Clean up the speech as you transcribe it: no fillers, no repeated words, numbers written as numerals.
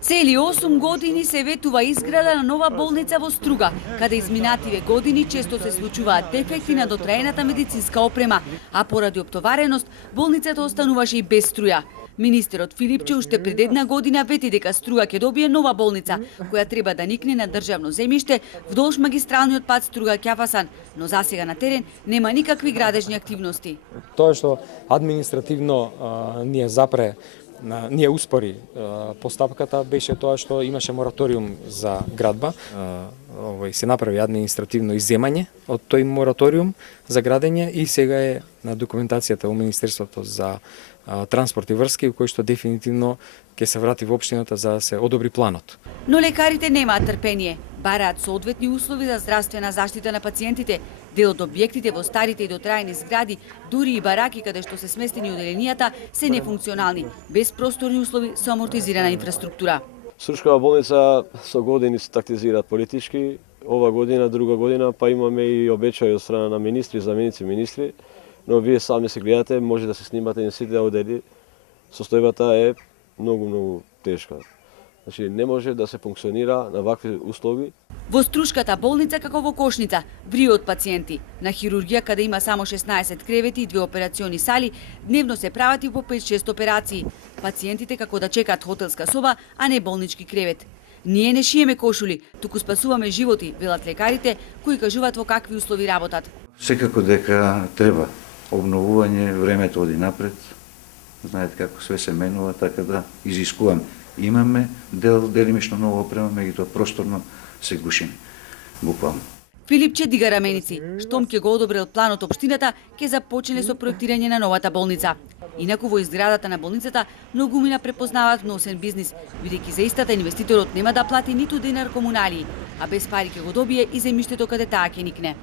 Цели 8 години се ветува изграда на нова болница во Струга, каде изминативе години често се случуваат дефекти на дотраената медицинска опрема, а поради оптовареност болницата остануваше и без струја. Министерот Филипче уште пред една година вети дека Струга ќе добие нова болница, која треба да никне на државно земјиште вдолж магистралниот пат Струга-Ќафасан, но засега на терен нема никакви градежни активности. Тоа што административно ние успори постапката беше тоа што имаше мораториум за градба. Се направи административно изземање од тој мораториум за градење и сега е на документацијата во Министерството за транспорт и врски, кој што дефинитивно ќе се врати во општината за да се одобри планот. Но лекарите немаат трпение, бараат соодветни услови за здравствена заштита на пациентите. Дел од објектите во старите и дотраени згради, дури и бараки каде што се сместени оделенијата, се нефункционални, без просторни услови со амортизирана инфраструктура. Суршкава болница со години се тактизираат политички. Ова година, друга година, па имаме и обечаи од страна на министри, заменици министри, но вие сами се гледате, може да се снимате на сите одели. Состојбата е многу тешка. Значи не може да се функционира на вакви услови. Во Струшката болница како во Кошница, врио од пациенти. На хирургија каде има само 16 кревети и 2 операциони сали, дневно се прават и по 5-6 операции. Пациентите како да чекаат хотелска соба, а не болнички кревет. Ние не шиеме кошули, туку спасуваме животи, велат лекарите, кои кажуваат во какви услови работат. Секако дека треба обновување, времето оди напред. Знаете како све се менува, така да изискуваме. Имаме делимично ново опрема, меѓутоа просторно се гушиме, буквално. Филипче дига раменици. Штом ќе го одобрил планот општината, ќе започне со проектирање на новата болница. Инаку во изградата на болницата многумина препознаваат вносен бизнис, бидејќи за истата инвеститорот нема да плати ниту денар комуналии, а без пари ќе го добие и земјиштето каде таа ќе никне.